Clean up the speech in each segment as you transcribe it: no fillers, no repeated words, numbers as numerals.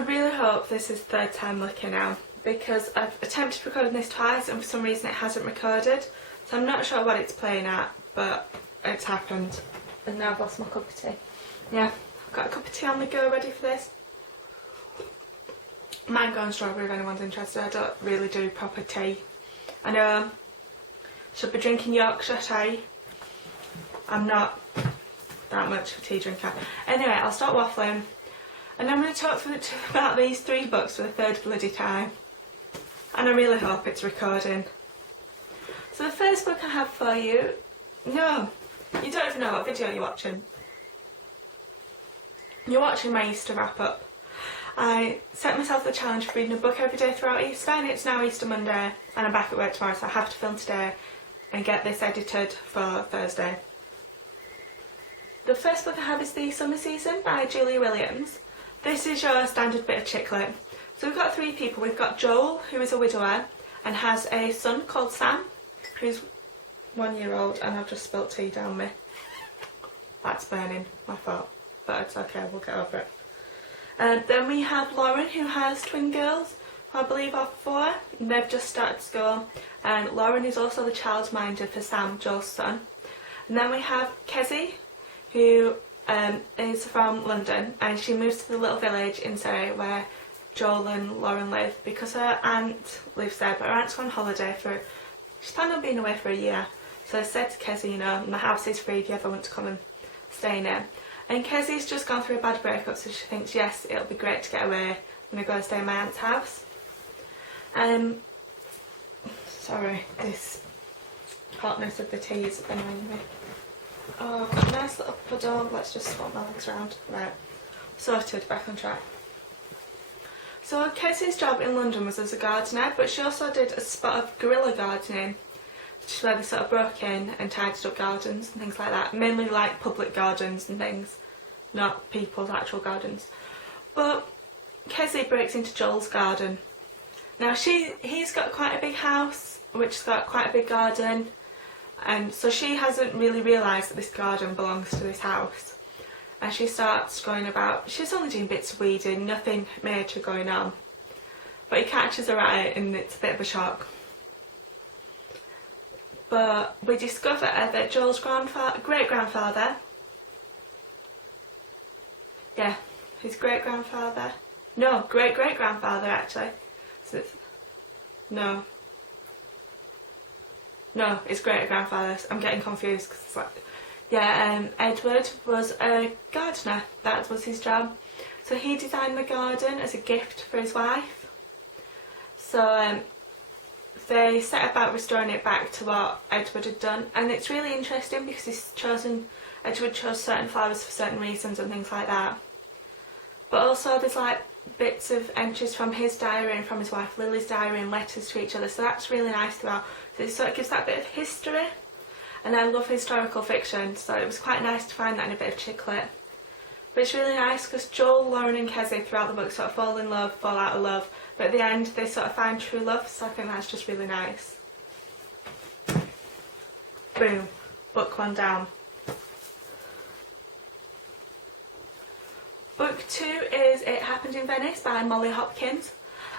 I really hope this is third time lucky now, because I've attempted recording this twice and for some reason it hasn't recorded, so I'm not sure what it's playing at, but it's happened. And now I've lost my cup of tea. Yeah, I've got a cup of tea on the go ready for this. Mango and strawberry if anyone's interested. I don't really do proper tea. I know, should be drinking Yorkshire tea. I'm not that much of a tea drinker. Anyway, I'll stop waffling. And I'm going to talk about these 3 books for the third bloody time. And I really hope it's recording. So the first book I have for you... No, you don't even know what video you're watching. You're watching my Easter wrap up. I set myself the challenge of reading a book every day throughout Easter, and it's now Easter Monday and I'm back at work tomorrow, so I have to film today and get this edited for Thursday. The first book I have is The Summer Season by Julia Williams. This is your standard bit of chick lit. So we've got 3 people. We've got Joel, who is a widower and has a son called Sam, who's 1 year old, and I've just spilt tea down me. That's burning, my fault, but it's okay, we'll get over it. Then we have Lauren, who has twin girls, who I believe are 4, and they've just started school. And Lauren is also the childminder for Sam, Joel's son. And then we have Kezzy, who is from London, and she moves to the little village in Surrey where Joel and Lauren live because her aunt lives there, but her aunt's on holiday she's planning on being away for a year. So I said to Kezzy, you know, my house is free if you ever want to come and stay in it. And Kezzy's just gone through a bad breakup, so she thinks, yes, it'll be great to get away. I'm going to go and stay in my aunt's house. Sorry, this hotness of the tea is annoying me. Oh, nice little puddle. Let's just swap my legs around. Right, sorted, back on track. So Kezzy's job in London was as a gardener, but she also did a spot of guerrilla gardening, which is where they sort of broke in and tidied up gardens and things like that. Mainly like public gardens and things, not people's actual gardens. But Kezzy breaks into Joel's garden. Now he's got quite a big house, which has got quite a big garden, and so she hasn't really realised that this garden belongs to this house. And she starts going about, she's only doing bits of weeding, nothing major going on. But he catches her at it and it's a bit of a shock. But we discover that Joel's great-grandfather, yeah, his great-grandfather, no, great-great-grandfather actually, so it's, no, it's great-grandfather, I'm getting confused because it's like, yeah, Edward was a gardener, that was his job. So he designed the garden as a gift for his wife. So they set about restoring it back to what Edward had done, and it's really interesting because Edward chose certain flowers for certain reasons and things like that. But also there's like bits of entries from his diary and from his wife Lily's diary and letters to each other, so that's really nice throughout. So it sort of gives that bit of history. And I love historical fiction, so it was quite nice to find that in a bit of chick lit. But it's really nice because Joel, Lauren and Kezzy throughout the book sort of fall in love, fall out of love, but at the end they sort of find true love, so I think that's just really nice. Boom, book 1 down. Book 2 is It Happened in Venice by Molly Hopkins.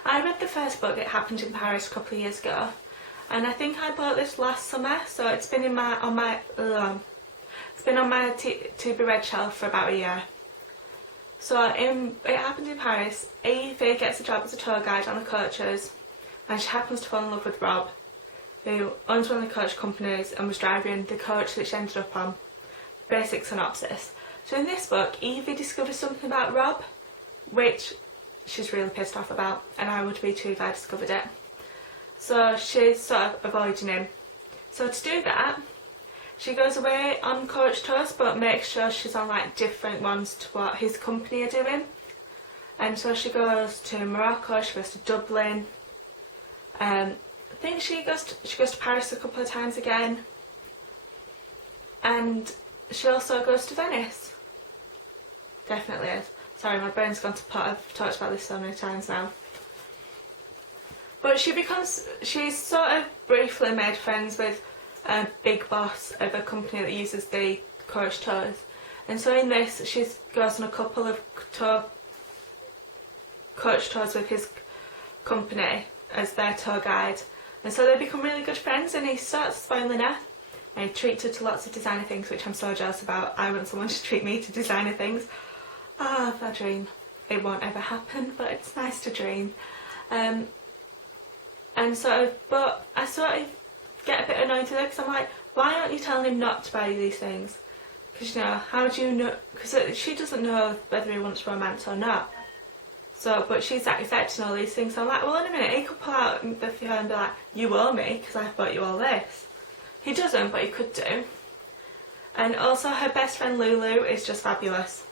I read the first book, It Happened in Paris, a couple of years ago. And I think I bought this last summer, so it's been on my to be read shelf for about a year. So It Happened in Paris, Evie gets a job as a tour guide on the coaches, and she happens to fall in love with Rob, who owns one of the coach companies and was driving the coach that she ended up on. Basic synopsis. So in this book, Evie discovers something about Rob, which she's really pissed off about, and I would be too if I discovered it. So she's sort of avoiding him. So to do that, she goes away on coach tours, but makes sure she's on like different ones to what his company are doing. And so she goes to Morocco, she goes to Dublin. I think she goes to Paris a couple of times again. And she also goes to Venice. Definitely is. Sorry, my brain's gone to pot. I've talked about this so many times now. But she's sort of briefly made friends with a big boss of a company that uses the coach tours. And so in this, she goes on a couple of coach tours with his company as their tour guide, and so they become really good friends, and he starts spoiling her and he treats her to lots of designer things, which I'm so jealous about. I want someone to treat me to designer things. Ah, that dream. It won't ever happen, but it's nice to dream. And but I sort of get a bit annoyed with her because I'm like, why aren't you telling him not to buy you these things? Because, you know, how do you know? Because she doesn't know whether he wants romance or not. So, but she's accepting all these things. So I'm like, well, in a minute, he could pull out the phone and be like, you owe me because I bought you all this. He doesn't, but he could do. And also her best friend Lulu is just fabulous.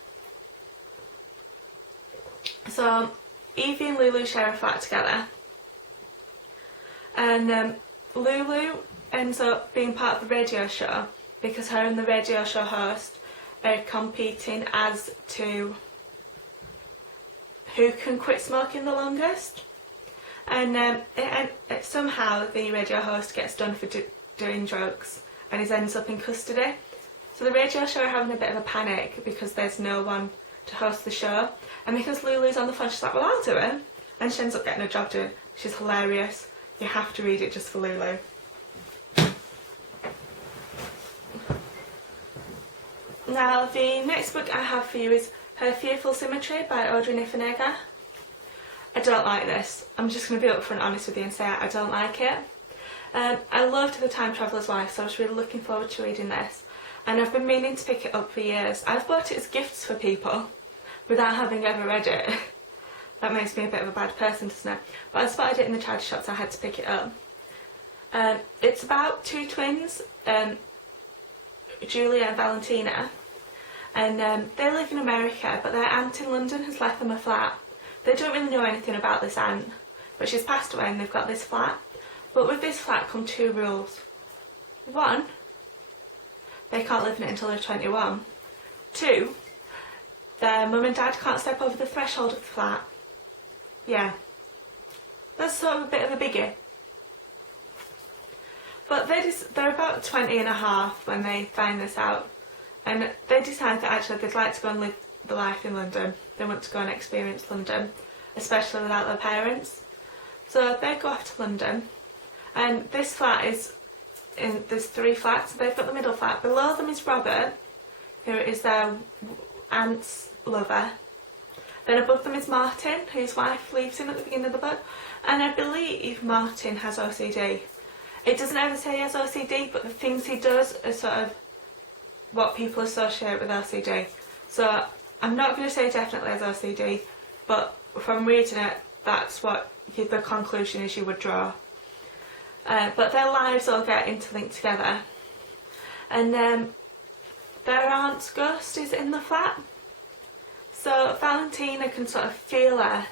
So Evie and Lulu share a flat together. And Lulu ends up being part of the radio show because her and the radio show host are competing as to who can quit smoking the longest. And somehow the radio host gets done for doing drugs and he ends up in custody. So the radio show are having a bit of a panic because there's no one to host the show, and because Lulu's on the phone, she's like, well, I'll do it, and she ends up getting a job doing it. She's hilarious. You have to read it just for Lulu. Now the next book I have for you is her Fearful Symmetry by Audrey Niffenegger. I don't like this. I'm just going to be upfront honest with you and say I don't like it. I loved The Time Traveller's Wife, so I was really looking forward to reading this, and I've been meaning to pick it up for years. I've bought it as gifts for people without having ever read it. That makes me a bit of a bad person, doesn't it? But I spotted it in the charity shop, so I had to pick it up. It's about two twins, Julia and Valentina, and they live in America, but their aunt in London has left them a flat. They don't really know anything about this aunt, but she's passed away and they've got this flat. But with this flat come two rules. One, they can't live in it until they're 21. Two, their mum and dad can't step over the threshold of the flat. Yeah, that's sort of a bit of a biggie. But they're about 20 and a half when they find this out, and they decide that actually they'd like to go and live the life in London. They want to go and experience London, especially without their parents. So they go off to London, and this flat is there's three flats. They've got the middle flat. Below them is Robert, who is their aunt's lover. Then above them is Martin, whose wife leaves him at the beginning of the book, and I believe Martin has OCD. It doesn't ever say he has OCD, but the things he does are sort of what people associate with OCD. So I'm not going to say definitely has OCD, but from reading it, that's what the conclusion is you would draw. But their lives all get interlinked together, and their aunt's ghost is in the flat. So Valentina can sort of feel her,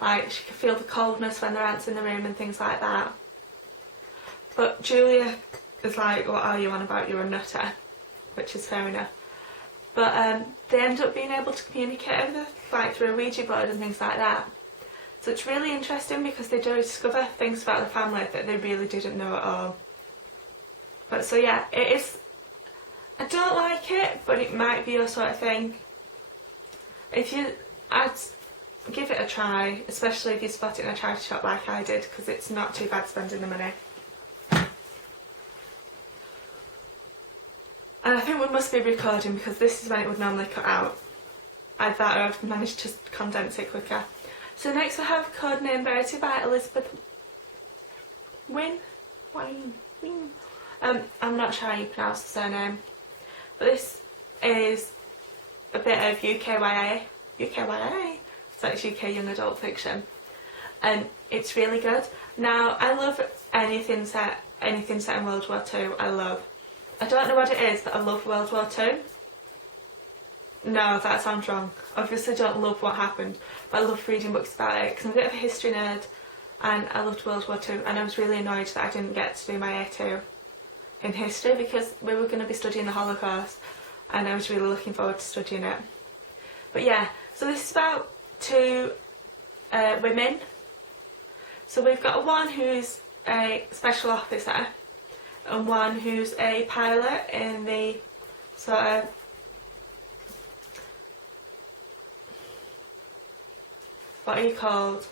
like she can feel the coldness when their aunt's in the room and things like that. But Julia is like, what are you on about, you're a nutter, which is fair enough. But they end up being able to communicate over like through a Ouija board and things like that. So it's really interesting because they do discover things about the family that they really didn't know at all. But so yeah, it is, I don't like it, but it might be your sort of thing. I'd give it a try, especially if you spot it in a charity shop like I did, because it's not too bad spending the money. And I think we must be recording because this is when it would normally cut out. I thought I'd managed to condense it quicker. So next we have Codename Verity by Elizabeth Wynne. I'm not sure how you pronounce the surname, but this is a bit of UKYA. So it's UK young adult fiction, and it's really good. Now I love anything set in World War II. I don't know what it is, but I love World War II. No, that sounds wrong. Obviously I don't love what happened, but I love reading books about it because I'm a bit of a history nerd, and I loved World War II, and I was really annoyed that I didn't get to do my A2 in history because we were going to be studying the Holocaust, and I was really looking forward to studying it. But yeah, so this is about two women. So we've got one who's a special officer and one who's a pilot in the sort of what are you called?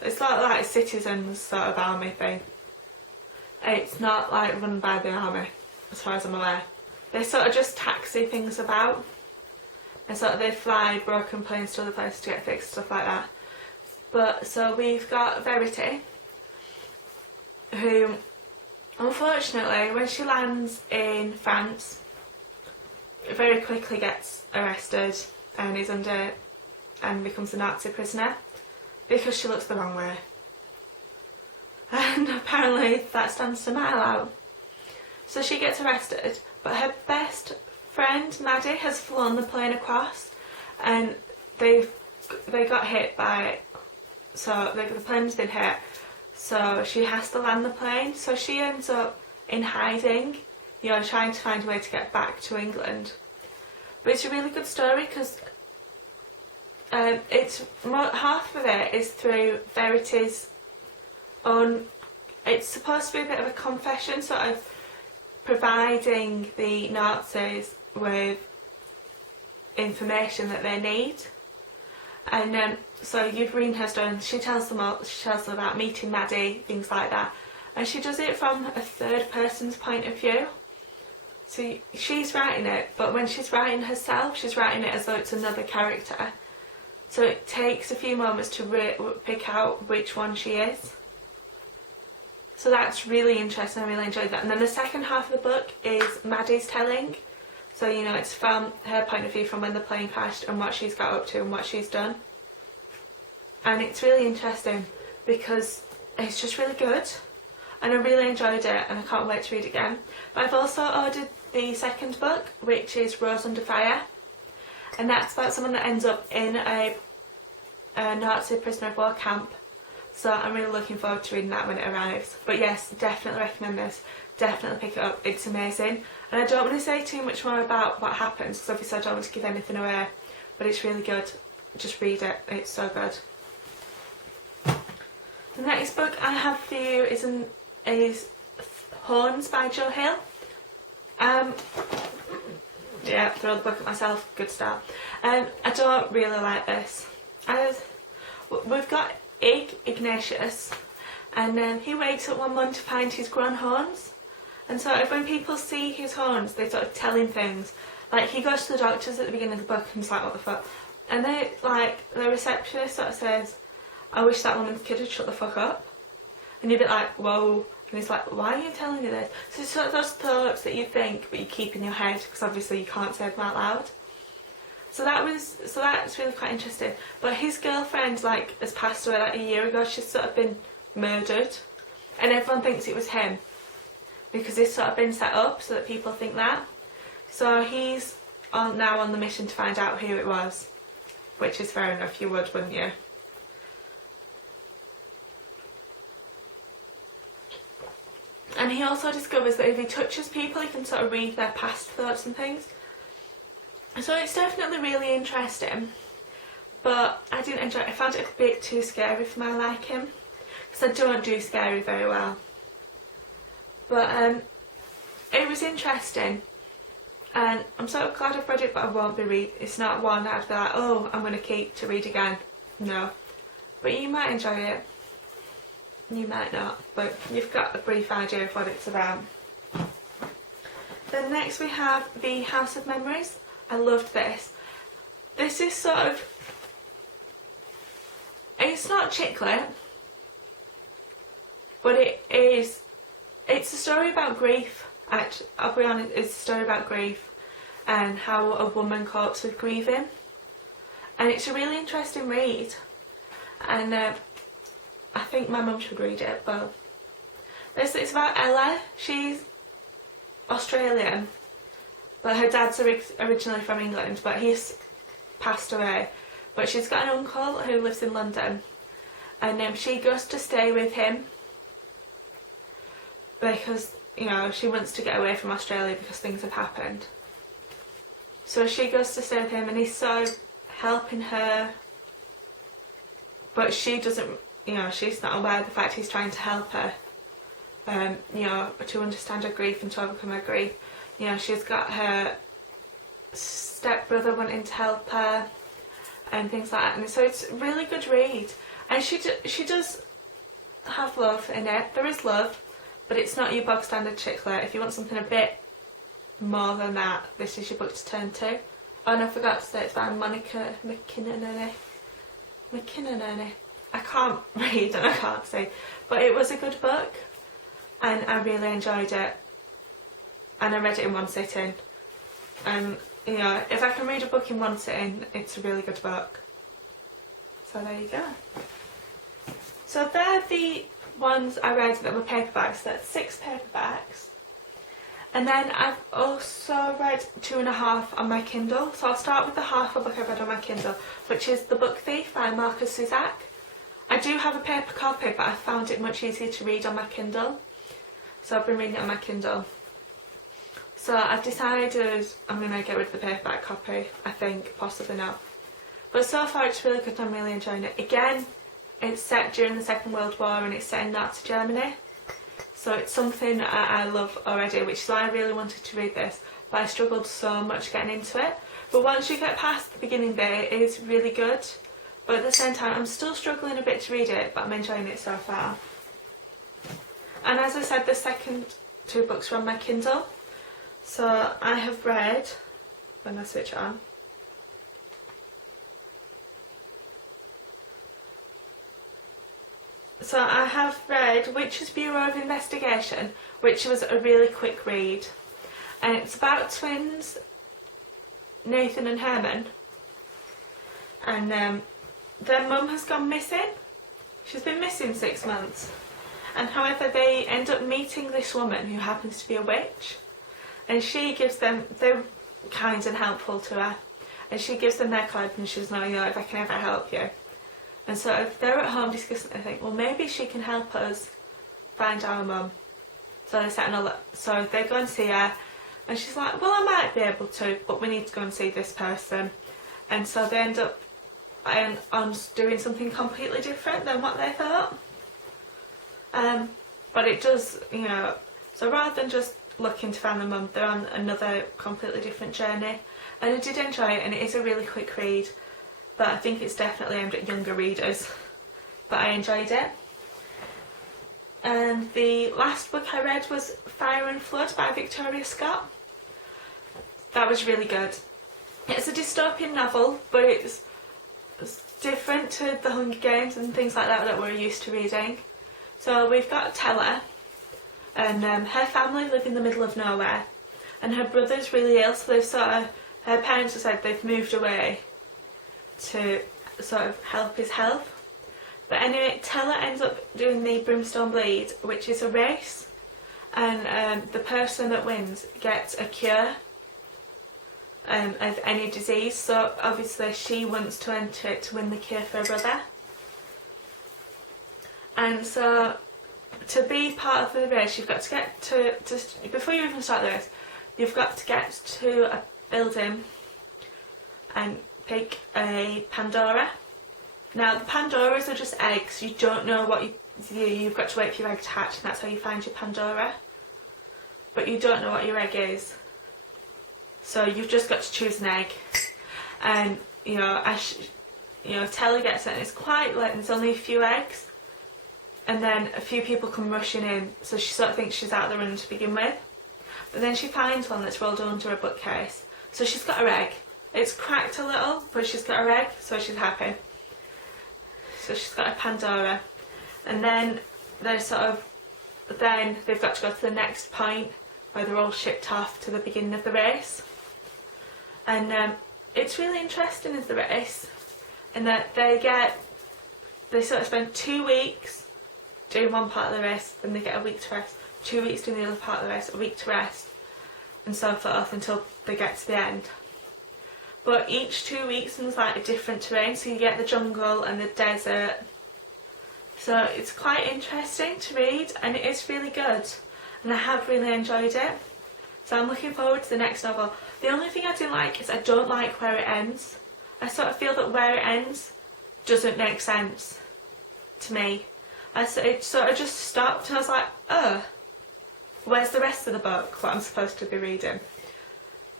It's like a citizens sort of army thing. It's not like run by the army, as far as I'm aware. They sort of just taxi things about, and sort of they fly broken planes to other places to get fixed, stuff like that. But so we've got Verity, who unfortunately when she lands in France very quickly gets arrested and is under and becomes a Nazi prisoner because she looks the wrong way. And apparently that stands to mile out. So she gets arrested, but her best friend Maddie has flown the plane across, and they got hit by, so the plane's been hit, so she has to land the plane. So she ends up in hiding, you know, trying to find a way to get back to England. But it's a really good story because half of it is through Verity's own. It's supposed to be a bit of a confession, sort of providing the Nazis with information that they need. And so you've read her story, and she tells them about meeting Maddie, things like that. And she does it from a third person's point of view. So she's writing it, but when she's writing herself, she's writing it as though it's another character. So it takes a few moments to pick out which one she is. So that's really interesting, I really enjoyed that. And then the second half of the book is Maddie's telling. So, you know, it's from her point of view from when the plane crashed and what she's got up to and what she's done. And it's really interesting because it's just really good. And I really enjoyed it and I can't wait to read it again. But I've also ordered the second book, which is Rose Under Fire. And that's about someone that ends up in a Nazi prisoner of war camp. So I'm really looking forward to reading that when it arrives. But yes, definitely recommend this. Definitely pick it up. It's amazing. And I don't want to say too much more about what happens because obviously I don't want to give anything away. But it's really good. Just read it. It's so good. The next book I have for you is Horns by Joe Hill. Yeah, throw the book at myself. Good start. I don't really like this. We've got Ignatius, and he wakes up one morning to find he's grown horns, and sort of when people see his horns they sort of tell him things, like he goes to the doctors at the beginning of the book and he's like, what the fuck, and they, like, the receptionist sort of says, I wish that woman's kid had shut the fuck up, and you'd be like, whoa, and he's like, why are you telling me this? So it's sort of those thoughts that you think but you keep in your head because obviously you can't say them out loud. So that's really quite interesting. But his girlfriend, like, has passed away like a year ago. She's sort of been murdered, and everyone thinks it was him because it's sort of been set up so that people think that. So he's now on the mission to find out who it was, which is fair enough. You would, wouldn't you? And he also discovers that if he touches people, he can sort of read their past thoughts and things. So it's definitely really interesting, but I didn't enjoy it. I found it a bit too scary for my liking, because I don't do scary very well. But it was interesting, and I'm sort of glad I've read it, but I won't be it's not one I'd be like, oh, I'm going to keep to read again. No. But you might enjoy it. You might not, but you've got a brief idea of what it's about. Then next we have The House of Memories. I loved this. This is sort of, it's not chick lit, but it's a story about grief. Actually, I'll be honest, it's a story about grief and how a woman copes with grieving. And it's a really interesting read. And I think my mum should read it, but it's about Ella. She's Australian, but her dad's originally from England, but he's passed away. But she's got an uncle who lives in London, and she goes to stay with him because, you know, she wants to get away from Australia because things have happened. So she goes to stay with him, and he's sort of helping her, but she doesn't, you know, she's not aware of the fact he's trying to help her, you know, to understand her grief and to overcome her grief. You know, she's got her stepbrother wanting to help her, and things like that. And so it's a really good read. And she does have love in it. There is love, but it's not your bog standard chick lit. If you want something a bit more than that, this is your book to turn to. Oh, and I forgot to say it's by Monica McKinnon. I can't read and I can't say, but it was a good book and I really enjoyed it, and I read it in one sitting. And you know, if I can read a book in one sitting, it's a really good book. So there you go. So they're the ones I read that were paperbacks. That's 6 paperbacks. And then I've also read 2.5 on my Kindle. So I'll start with the half a book I've read on my Kindle, which is The Book Thief by Marcus Zusak. I do have a paper copy, but I found it much easier to read on my Kindle. So I've been reading it on my Kindle. So I've decided I'm going to get rid of the paperback copy, I think, possibly not. But so far it's really good and I'm really enjoying it. Again, it's set during the Second World War and it's set in Nazi Germany. So it's something I love already, which is why I really wanted to read this. But I struggled so much getting into it. But once you get past the beginning bit, it is really good. But at the same time, I'm still struggling a bit to read it, but I'm enjoying it so far. And as I said, the second 2 books are on my Kindle. So I have read, when I switch it on, so I have read Witches Bureau of Investigation, which was a really quick read. And it's about twins, Nathan and Herman. And their mum has gone missing. She's been missing 6 months. And however, they end up meeting this woman who happens to be a witch. And she gives them, they're kind and helpful to her. And she gives them their card and she's like, you know, if I can ever help you. And so if they're at home discussing it, they think, well, maybe she can help us find our mum. So they set another, so they go and see her. And she's like, well, I might be able to, but we need to go and see this person. And so they end up on doing something completely different than what they thought. But it does, you know, so rather than just looking to find the mum, they're on another completely different journey. And I did enjoy it, and it is a really quick read, but I think it's definitely aimed at younger readers. But I enjoyed it. And the last book I read was Fire and Flood by Victoria Scott. That was really good. It's a dystopian novel, but it's different to the Hunger Games and things like that we're used to reading. So we've got Tella, and her family live in the middle of nowhere, and her brother's really ill, so they've her parents have said they've moved away to sort of help his health. But anyway, Tella ends up doing the Brimstone Bleed, which is a race, and the person that wins gets a cure of any disease. So obviously she wants to enter it to win the cure for her brother. And so to be part of the race, you've got to get to before you even start the race, you've got to get to a building and pick a Pandora. Now the Pandoras are just eggs. You don't know what you've got to wait for your egg to hatch, and that's how you find your Pandora. But you don't know what your egg is, so you've just got to choose an egg. And you know, Tella gets it, and it's quite late, and there's only a few eggs. And then a few people come rushing in, so she sort of thinks she's out of the running to begin with. But then she finds one that's rolled under a bookcase. So she's got her egg. It's cracked a little, but she's got her egg, so she's happy. So she's got a Pandora. And then they've got to go to the next point where they're all shipped off to the beginning of the race. And it's really interesting as the race, in that they sort of spend 2 weeks doing one part of the race, then they get a week to rest, 2 weeks doing the other part of the race, a week to rest, and so forth until they get to the end. But each 2 weeks there's like a different terrain, so you get the jungle and the desert. So it's quite interesting to read, and it is really good, and I have really enjoyed it. So I'm looking forward to the next novel. The only thing I didn't like is I don't like where it ends. I sort of feel that where it ends doesn't make sense to me. It sort of just stopped, and I was like, oh, where's the rest of the book, what I'm supposed to be reading?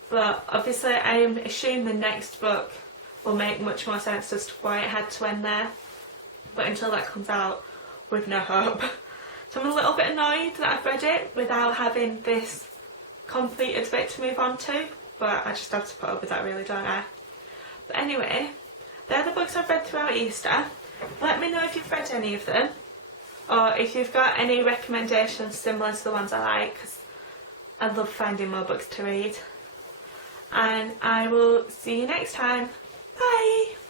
But obviously I am assuming the next book will make much more sense as to why it had to end there. But until that comes out, with no hope. So I'm a little bit annoyed that I've read it without having this completed bit to move on to, but I just have to put up with that, really, don't I? But anyway, they're the books I've read throughout Easter. Let me know if you've read any of them, or if you've got any recommendations similar to the ones I like, because I love finding more books to read. And I will see you next time. Bye!